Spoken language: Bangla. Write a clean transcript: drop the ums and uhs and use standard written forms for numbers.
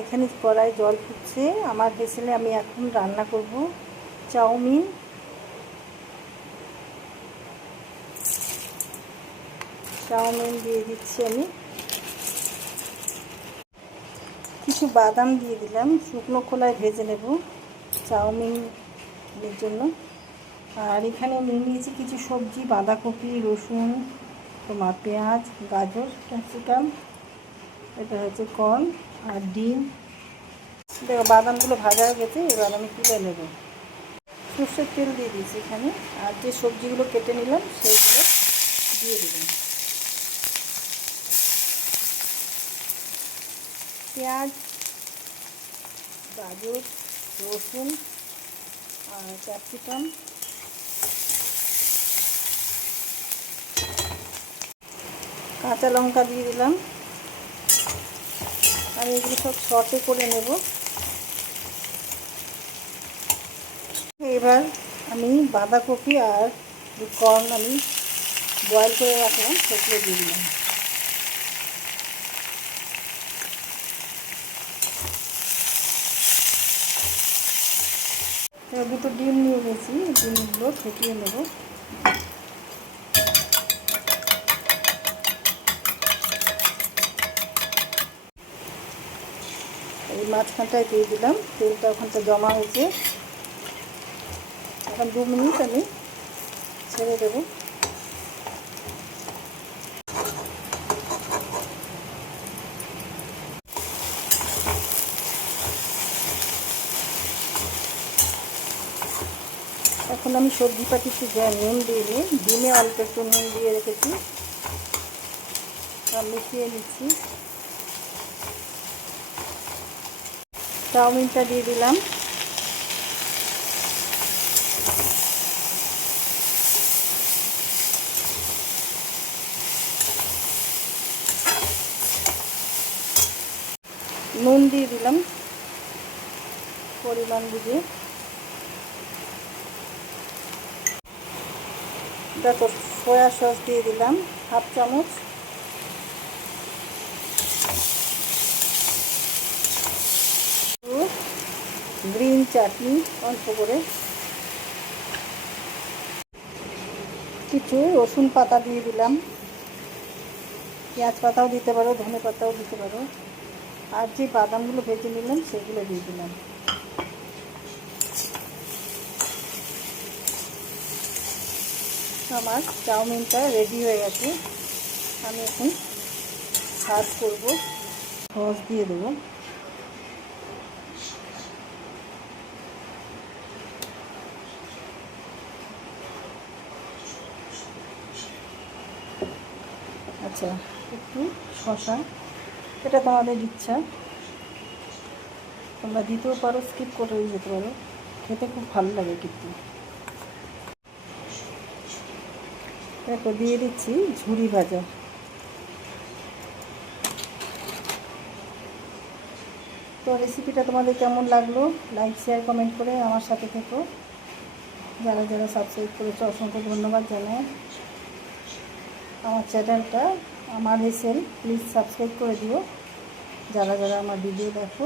এখানে কড়াই জল ফুটছে। আমার ভেসেলে আমি এখন রান্না করব চাউমিন। চাউমিন দিয়ে দিচ্ছি আমি। কিছু বাদাম দিয়ে দিলাম, শুকনো খোলায় ভেজে নেব চাউমিনের জন্য। আর এখানে নিয়ে নিয়েছি কিছু সবজি, বাঁধাকপি, রসুন, তোমার পেঁয়াজ, গাজর, ক্যাপসিকাম, এটা হচ্ছে কর্ন আর ডিম। দেখো বাদামগুলো ভাজা হয়ে গেছে, এবার আমি তুলে নেব। সর্ষের তেল দিয়ে দিয়েছি এখানে। আর যে সবজিগুলো কেটে নিলাম সেইগুলো দিয়ে দেবেন। পেঁয়াজ, গাজর, রসুন আর ক্যাপসিকাম, কাঁচা লঙ্কা দিয়ে দিলাম। আমি এগুলো সব সটে করে নেব। এবার আমি বাঁধাকপি আর কর্ন আমি বয়েল করে রাখলাম সেগুলো দিয়ে দিলাম। এবার দুটো ডিম নিয়ে নিয়েছি, ডিমগুলো ফেটিয়ে নেব। এই মাঝখানটায় দিয়ে দিলাম, তেলটা ওখানটা জমা হয়েছে। এখন 2 মিনিট আমি ছেড়ে দেব। এখন আমি সবজি পাতিতে নুন দিয়ে নিই, ডিমে অল্প একটু নুন দিয়ে রেখেছি, মিশিয়ে নিচ্ছি। চাউমিনটা দিয়ে দিলাম। নুন দিয়ে দিলাম পরিমাণ বুঝে। দেখো সয়া সস দিয়ে দিলাম 1/2 চামচ। গ্রিন চাটনি অল্প করে। কিছু রসুন পাতা দিয়ে দিলাম, পেঁয়াজ পাতাও দিতে পারো, ধনে পাতাও দিতে পারো। আর যে বাদামগুলো ভেজে নিলাম সেগুলো দিয়ে দিলাম। আমার চাউমিনটা রেডি হয়ে গেছে। আমি এখন সার্ভ করব। সস দিয়ে দেবো। আচ্ছা, একটু শসা, এটা তোমাদের ইচ্ছা, তোমরা দিতেও পারো, স্কিপ করেও যেতে পারো। খেতে খুব ভালো লাগে কিন্তু। এরপর দিয়ে দিচ্ছি ঝুরি ভাজা। তো রেসিপিটা তোমাদের কেমন লাগলো, লাইক শেয়ার কমেন্ট করে আমার সাথে থেকো। যারা যারা সাবস্ক্রাইব করেছো অসংখ্য ধন্যবাদ জানাই। আমার চ্যানেলটা আমার হেসেল প্লিজ সাবস্ক্রাইব করে দিও, যারা যারা আমার ভিডিও দেখো।